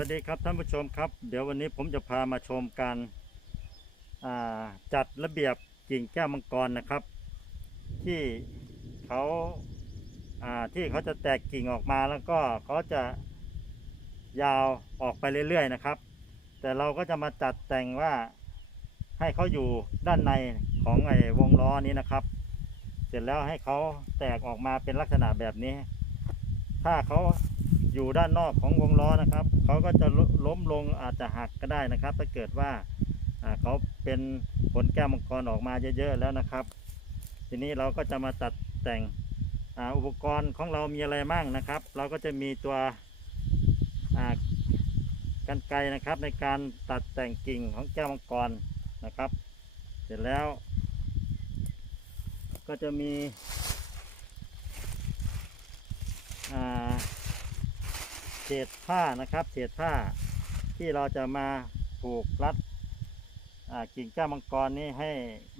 วัสดีครับท่านผู้ชมครับ เดี๋ยววันนี้ผมจะพามาชมการาจัดระเบียบกิ่งแก้วมังกรนะครับ ที่เขาาที่เขาจะแตกกิ่งออกมาแล้วก็เขาจะยาวออกไปเรื่อยๆนะครับ แต่เราก็จะมาจัดแต่งว่าให้เขาอยู่ด้านในของไอ้วงล้อนี้นะครับ เสร็จแล้วให้เขาแตกออกมาเป็นลักษณะแบบนี้ ถ้าเขา อยู่ด้านนอกของวงล้อนะครับเขาก็จะล้มลงอาจจะหักก็ได้นะครับ ถ้าเกิดว่าเขาเป็นผลแก้วมังกรออกมาเยอะๆแล้วนะครับ ทีนี้เราก็จะมาตัดแต่งอ,อุปกรณ์ของเรามีอะไรบ้างนะครับ เราก็จะมีตัวกันไกรนะครับ ในการตัดแต่งกิ่งของแก้วมังกรนะครับ เสร็จแล้ว ก็จะมีอ่า เศษผ้านะครับ เศษผ้าที่เราจะมาผูกรัดกิ่งก้ามังกรนี้ให้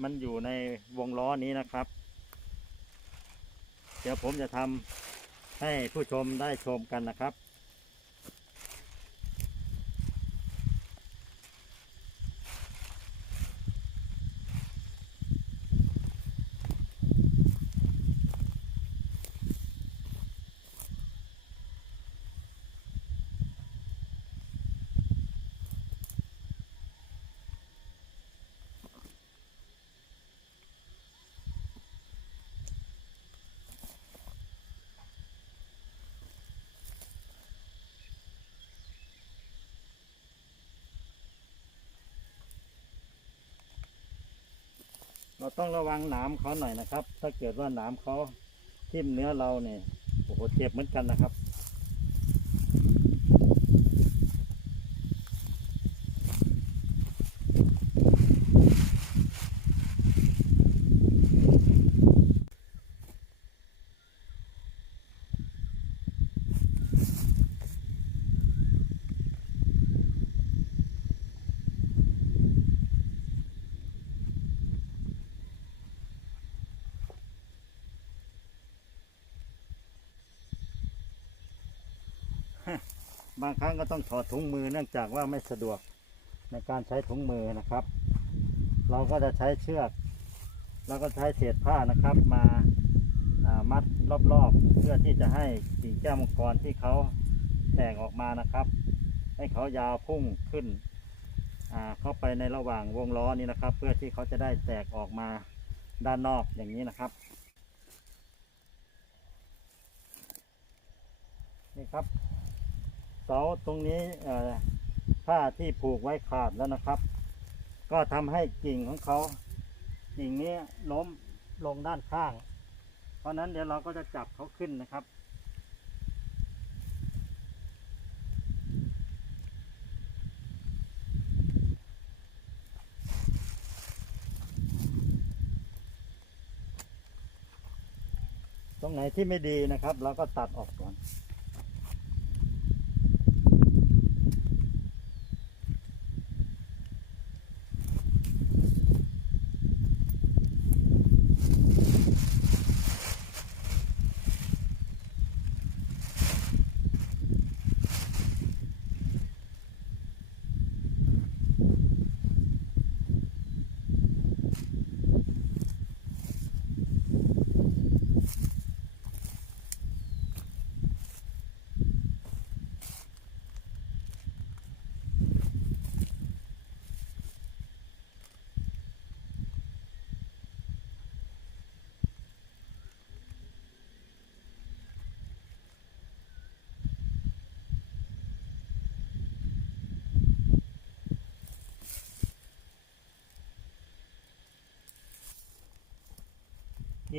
มันอยู่ในวงล้อนี้นะครับ เดี๋ยวผมจะทำให้ผู้ชมได้ชมกันนะครับ เราต้องระวังหนามเขาหน่อยนะครับ ถ้าเกิดว่าหนามเขาทิ่มเนื้อเราเนี่ยโอ้โหเจ็บเหมือนกันนะครับ บางครั้งก็ต้องถอดถุงมือเนื่องจากว่าไม่สะดวกในการใช้ถุงมือนะครับ เราก็จะใช้เชือกแล้วก็ใช้เศษผ้านะครับมาามัดรอบๆ เพื่อที่จะให้กิ่งแก้วมังกรที่เขาแตกออกมานะครับ ให้เขายาวพุ่งขึ้นเข้าไปในระหว่างวงล้อนี้นะครับ เพื่อที่เขาจะได้แตกออกมาด้านนอกอย่างนี้นะครับ นี่ครับ เสาตรงนี้ผ้าที่ผูกไว้ขาดแล้วนะครับ ก็ทำให้กิ่งของเขากิ่งนี้ล้มลงด้านข้าง เพราะนั้นเดี๋ยวเราก็จะจับเขาขึ้นนะครับ ตรงไหนที่ไม่ดีนะครับ เราก็ตัดออกก่อน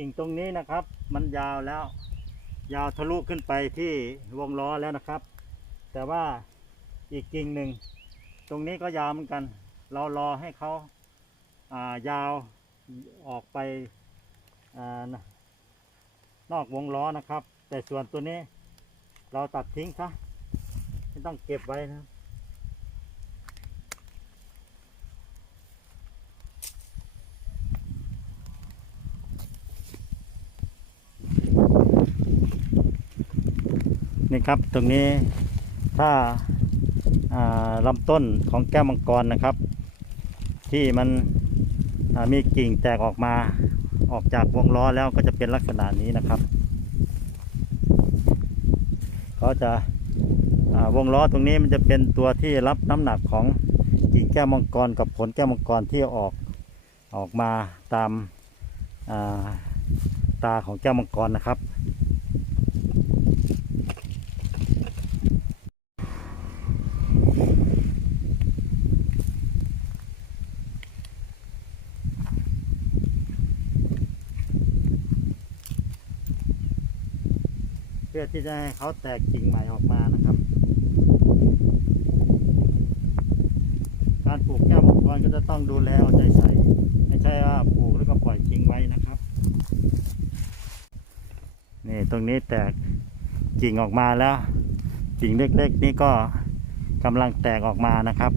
กิ่งตรงนี้นะครับ มันยาวแล้ว ยาวทะลุขึ้นไปที่วงล้อแล้วนะครับ แต่ว่าอีกกิ่งหนึ่ง ตรงนี้ก็ยาวเหมือนกัน เรารอให้เขาายาวออกไปอนอกวงล้อนะครับ แต่ส่วนตัวนี้เราตัดทิ้งซะไม่ต้องเก็บไว้นะ ครับนี่ครับ ตรงนี้ถ้าลำต้นของแก้วมังกรนะครับ ที่มันมีกิ่งแตกออกมาออกจากวงล้อแล้วก็จะเป็นลักษณะนี้นะครับเขาจะวงล้อตรงนี้มันจะเป็นตัวที่รับน้ำหนักของกิ่งแก้วมังกรกับผลแก้วมังกรที่ออกออกมาตามาตาของแก้วมังกรนะครับ ที่จะให้เขาแตกกิ่งใหม่ออกมานะครับ การปลูกแก้วมังกรก็จะต้องดูแลเอาใจใส่ ไม่ใช่ว่าปลูกแล้วก็ปล่อยทิ้งไว้นะครับ นี่ตรงนี้แตกกิ่งออกมาแล้ว กิ่งเล็กๆ นี่ก็กำลังแตกออกมานะครับ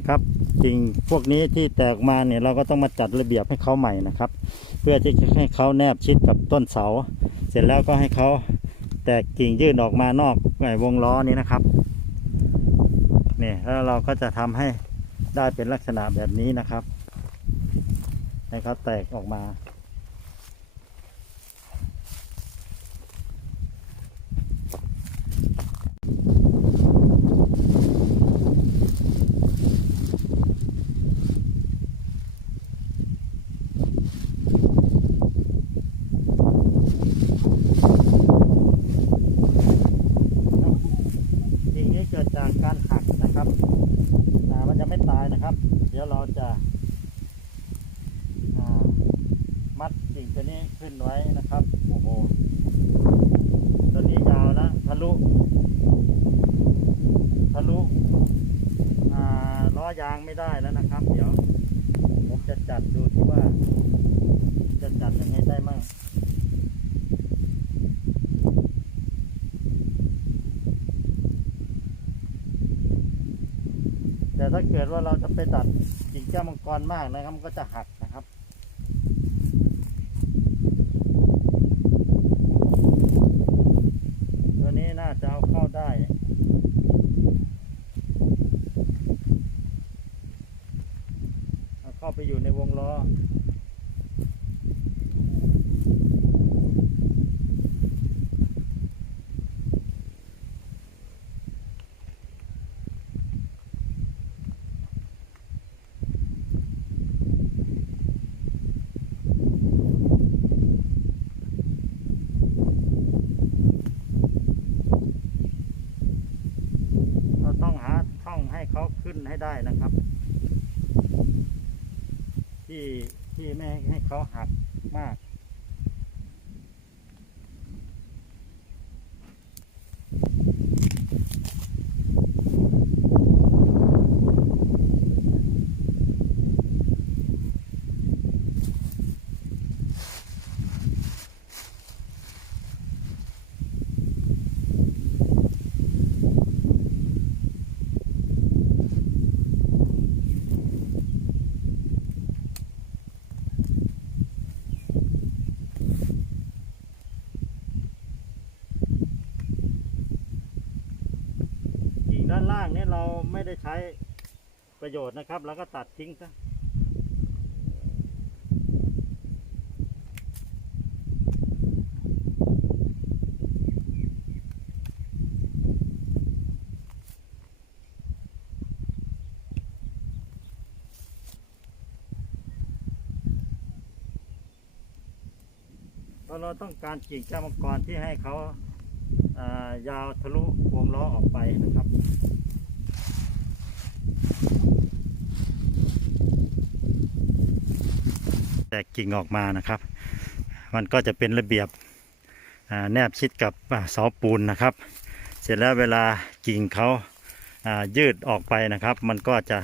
นี่ครับกิ่งพวกนี้ที่แตกมาเนี่ยเราก็ต้องมาจัดระเบียบให้เขาใหม่นะครับ เพื่อที่จะให้เขาแนบชิดกับต้นเสา เสร็จแล้วก็ให้เขาแตกกิ่งยื่นออกมานอกในวงล้อนี้นะครับนี่แล้วเราก็จะทำให้ได้เป็นลักษณะแบบนี้นะครับ ให้เขาแตกออกมา กิ่งนี้เกิดจากการหักนะครับอ่ามันจะไม่ตายนะครับ เดี๋ยวเราจะอ่า สิ่งตัวนี้ขึ้นไว้นะครับโอ้โหตัวนี้ยาวนะทะลุทะลุล้อยางไม่ได้แล้วนะครับ เดี๋ยว ผมจะจัดดูที่ว่า จะจัดยังไงได้มั่งแต่ถ้าเกิดว่าเราจะไปตัดกิ่งแก้วมังกรมากนะครับ มันก็จะหักนะครับ ตัวนี้น่าจะเอาเข้าได้ เอาเข้าไปอยู่ในวงล้อ เราต้องหาช่องให้เขาขึ้นให้ ได้นะครับ ที่ที่ไม่ให้เขาหักมาก กิ่งด้านล่างนี่เราไม่ได้ใช้ประโยชน์นะครับแล้วก็ตัดทิ้งซะเพราะเราต้องการกิ่งแก้วมังกรที่ให้เขาายาวทะลุวงล้อออกไปนะครับ แตกกิ่งออกมานะครับ มันก็จะเป็นระเบียบแนบชิดกับเสาปูนนะครับ เสร็จแล้วเวลากิ่งเขาายืดออกไปนะครับ มันก็จะ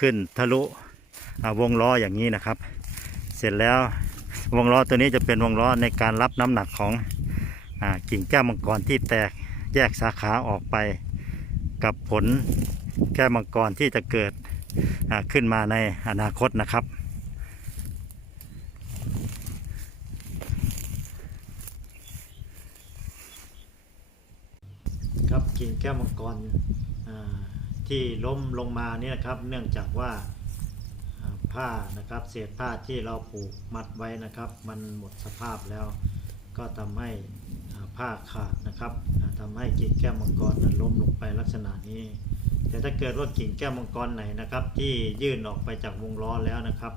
ขึ้นทะลุวงล้ออย่างนี้นะครับ เสร็จแล้ววงล้อตัวนี้จะเป็นวงล้อในการรับน้ำหนักของอกิ่งแก้วมังกรที่แตกแยกสาขาออกไป กับผลแก้วมังกรที่จะเกิดขึ้นมาในอนาคตนะครับ แก้วมังกรที่ล้มลงมาเนี่ยนะครับ เนื่องจากว่าผ้านะครับเศษผ้าที่เราผูกมัดไว้นะครับ มันหมดสภาพแล้ว ก็ทำให้ผ้าขาดนะครับอ่าทำให้กิ่งแก้วมังกรล้มลงไปลักษณะนี้ แต่ถ้าเกิดว่ากิ่งแก้วมังกรไหนนะครับ ที่ยื่นออกไปจากวงล้อแล้วนะครับ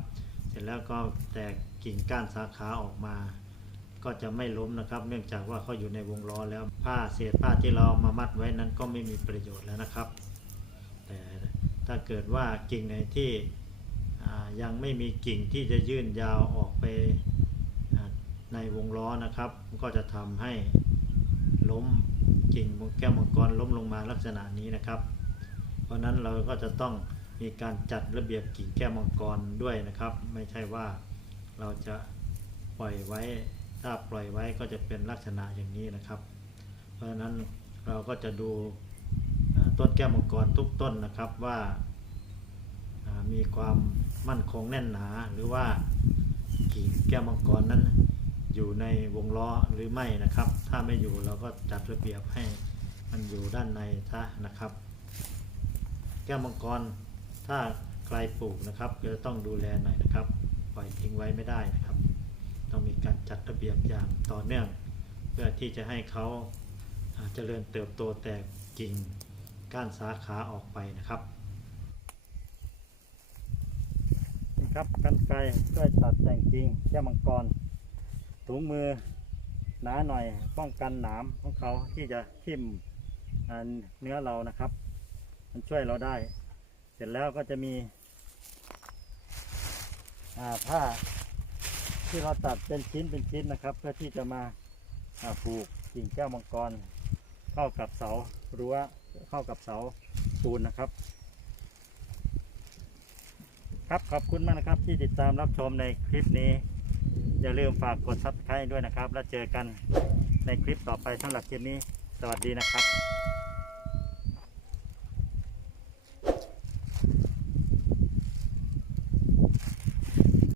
เสร็จแล้วก็แตกกิ่งก้านสาขาออกมา ก็จะไม่ล้มนะครับ เนื่องจากว่าเขาอยู่ในวงล้อแล้วผ้าเศษผ้าที่เรามามัดไว้นั้นก็ไม่มีประโยชน์แล้วนะครับ แต่ถ้าเกิดว่ากิ่งไหนที่ยังไม่มีกิ่งที่จะยื่นยาวออกไปในวงล้อนะครับ ก็จะทำให้ล้มกิ่งแก้วมังกรล้มลงมาลักษณะนี้นะครับ เพราะฉะนั้นเราก็จะต้องมีการจัดระเบียบกิ่งแก้วมังกรด้วยนะครับ ไม่ใช่ว่าเราจะปล่อยไว้ ถ้าปล่อยไว้ก็จะเป็นลักษณะอย่างนี้นะครับ เพราะฉะนั้นเราก็จะดูต้นแก้วมังกรทุกต้นนะครับว่ามีความมั่นคงแน่นหนาหรือว่ากิ่งแก้วมังกรนั้นอยู่ในวงล้อหรือไม่นะครับ ถ้าไม่อยู่เราก็จัดระเบียบให้มันอยู่ด้านในซะนะครับ แก้วมังกรถ้าใครปลูกนะครับก็จะต้องดูแลหน่อยนะครับ ปล่อยทิ้งไว้ไม่ได้นะครับ ต้องมีการจัดระเบียบอย่างต่อเนื่อง เพื่อที่จะให้เขาเจริญเติบโตแตกกิ่งก้านสาขาออกไปนะครับนี่ครับกันไกรช่วยตัดแต่งกิ่งแก้มังกรถุงมือหนาหน่อยป้องกันหนามของเขาที่จะทิ่มเนื้อเรานะครับ มันช่วยเราได้ เสร็จแล้วก็จะมีผ้า ที่เราตัดเป็นชิ้นเป็นชิ้นนะครับ เพื่อที่จะมาผูกกิ่งแก้วมังกร เข้ากับเสารั้วเข้ากับเสาปูนนะครับ ครับขอบคุณมากนะครับที่ติดตามรับชมในคลิปนี้ อย่าลืมฝากกด subscribe ด้วยนะครับ แล้วเจอกันในคลิปต่อไปสำหรับคลิปนี้ สวัสดีนะครับ